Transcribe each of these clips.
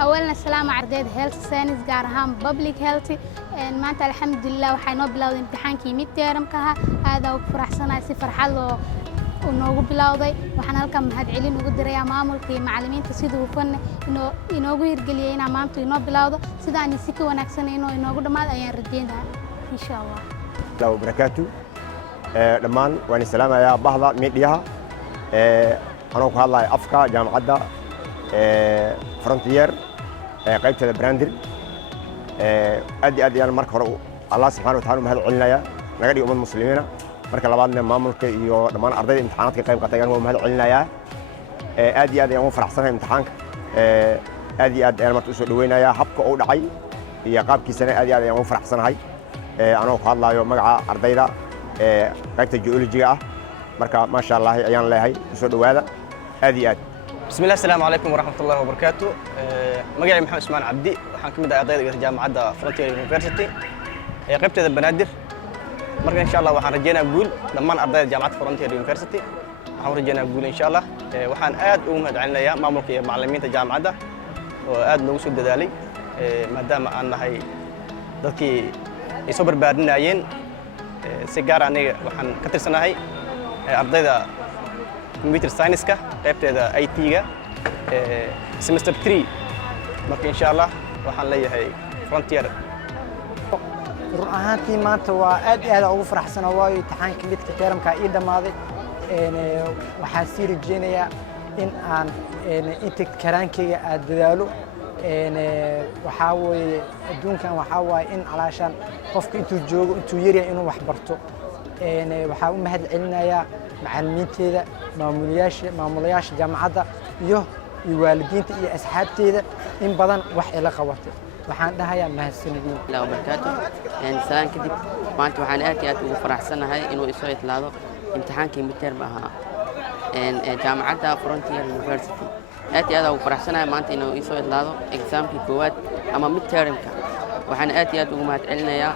أولاً السلام عليكم health science gaar ahaan public health maanta alxamdulilah waxay noo bilowday imtixaankii midtermka aad ugu faraxsanahay si farxad loo noogu bilowday waxaan halkan mahadcelin ugu dirayaa maamulka iyo macallimiinta sidoo hufan inoogu hirgeliyay inaan maanta inoo bilowdo sidaan si ka wanaagsan inoogu dhamaad ayaan rajeynayaa insha Allah. الله وبركاته دمان وأنا سلام يا بحضة ميديها أنا كهلا أفكا جامعة فرونتير قيبت البراندر أدي أنا مركز الله سبحانه وتعالى مهد علنا يا نقدر يوم المسلمين مركز لبعضنا ماملك يو دمان أرضي امتحانات كقيب قطعيان ومهد علنا يا أدي أنا فرح سنة امتحانك أدي أنا مركز دوينا يا حبك أو دعي يا قاب كيسنة أدي أنا فرح سنة هاي أنا كهلا يوم مجا أرضيدا قيبت الجيولوجيا مركز ما شاء الله أيان الله هاي سود هذا أدي بسم الله السلام عليكم ورحمة الله وبركاته مجاعي محمد اسمان عبدي وحن كمد أعضاء جامعة فرونتير يونيفرسيتي قيبت البنادر مرة إن شاء الله وحن رجينا نقول لما أعضاء جامعة فرونتير يونيفرسيتي وحن رجينا نقول إن شاء الله وحن آد ومهد علينا يا ماملك معلمين الجامعة وآد نوصل دالي ما دام أن هاي ذكي يصبر بعدنا عين سيجارة أنا وحن كتر سنة هاي أعضاء كمبيوتر ساينس ka qaybteeda IT ga semester 3 marka insha Allah waxaan leeyahay frontier run ahaantii maanta waa aad ugu faraxsanahay waayo imtixaanka midka termka ii dhamaaday waxaan sii rajeynayaa in aan inta karaankeyga aad dadaalo waxaa weeye adduunkan waxaa waaye in calaashaan qofka intuu joogo intuu yaryahay inuu wax barto waxaan u mahad celinayaa macallimiinteeda maamulayaasha jaamacadda iyo waalidiinta iyo asxaabteeda in badan wax ila qabatay waxaan dhahayaa mahadsanidin الله وبركاته سلام كدب maanta waxaan aad ugu faraxsanahay inuu isoo itlaado imtixaankii midterm ahaa jaamacadda Frontier University aad ugu faraxsanahay maanta inuu isoo itlaado examkii koowaad ama midtermka waxaan aad ugu mahad celinayaa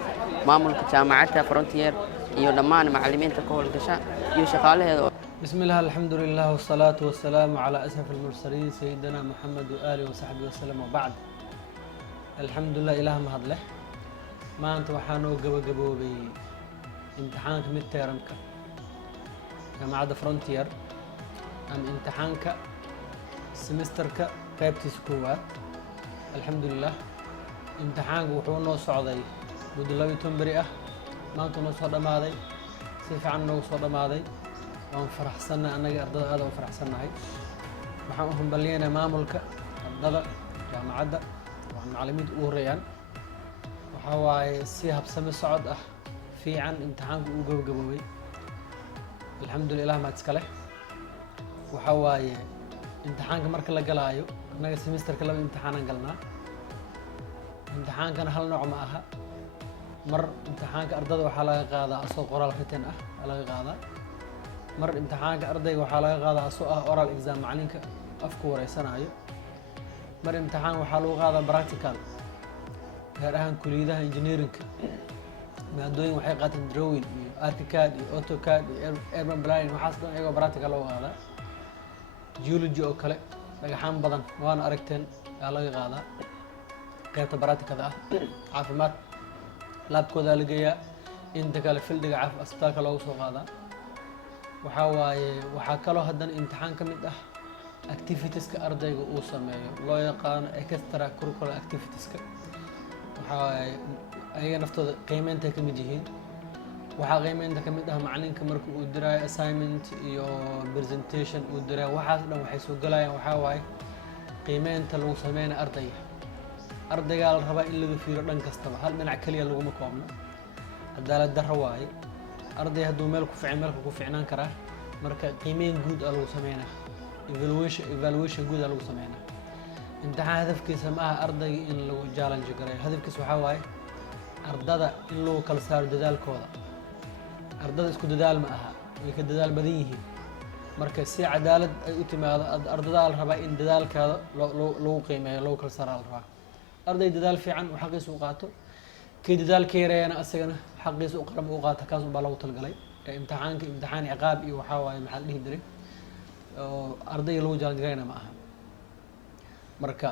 maamulka jaamacadda Frontier iyo dhammaan macallimiinta ka howlgasha iyo shaqaalaheeda. بسم الله الحمد لله والصلاة والسلام على أشرف المرسلين سيدنا محمد وآله وصحبه وسلم وبعد الحمد لله إله ما هذله ما أنت وحانو جبو بامتحانك midtermك جامعة فرونتير أم امتحانك سمسترك قيبتي سكوات الحمد لله امتحانك وحونو صعدي بدلوي تنبرئة ما أنت نصر ماضي سيف عنه نصر ماضي waan faraxsanahay anaga ardada aad u faraxsanahay waxaan u hambalyeynaa maamulka ardada jaamacadda waxaan macallimiinta u horeeyaan waxa waaye si habsami socod ah fiican imtixaanku uu gabagaboobay alxamdulilah maad iska leh waxa waaye imtixaanka marka la galaayo anaga semesterka laba imtixaanaan galnaa imtixaankana hal nooc ma aha mar imtixaanka ardada waxaa laga qaadaa asoo qoraal written ah laga qaadaa mar imtixaanka ardayga waxaa laga qaadaa asoo ah oral exam macallinka afku wareysanayo mar imtixaan waxaa lagu qaadaa practical gaar ahaan kulliyadaha engineeringka maadooyin waxay qaataan drawing iyo ArchiCAD iyo AutoCAD iyo urban planning waxaas dhan iyagoo practical loo qaadaa geology oo kale dhagaxaan badan waana aragteen yaa laga qaadaa qaybta practicada ah caafimaad laabkooda la geeyaa inta kale fildiga asbitaalka loogu soo qaadaa waxaa waaye waxaa kaloo haddana imtixaan ka mid ah activitieska ardayga uu sameeyo loo yaqaano extra curricular activitieska waxaa waaye ayaga naftooda qiimeynta ka mid yihiin waxaa qiimeynta ka mid ah macallinka marka uu diraayo assignment iyo presentation uu diraayo waxaas dhan waxay soo galayaan waxaa waaye qiimeynta lagu sameynayo ardaygaa la rabaa in laga fiiro dhan kastaba hal dhinac kaliya laguma koobno cadaalad darro waaye arday hadduu meel ku fiicnaan karaa marka qiimeyn guud aa lagu sameynaa evaluation guud aa lagu sameynaa imtixaan hadafkiisa ma aha ardayga in lagu challenge gareeyo hadafkiisa waxaa waaye ardada in lagu kala saaro dadaalkooda ardada isku dadaal ma aha way ka dadaal badan yihiin marka si cadaalad ay u timaado ardada la rabaa in dadaalkaada lagu qiimeeyo lagu kala saaro la rabaa arday dadaal fiican uu xaqiisa u qaato kii dadaalka yareeyana asagana xaqiisa u qaran u qaato kaas baa lagu talgalay imtixaanka imtixaan ciqaab iyo waxaa waaye maxaa la dhihi jiray oo ardayga lagu challenge gareena ma aha marka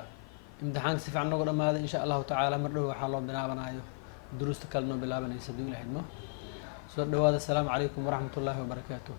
imtixaanka si fiican noogu dhamaaday insha allahu tacaala mar dhow waxaa loo bilaabanayo duruusta kale noo bilaabanaysa hadduu ilaah idmo soo dhawaada asalaamu calaykum waraxmat ullaahi wabarakaatuh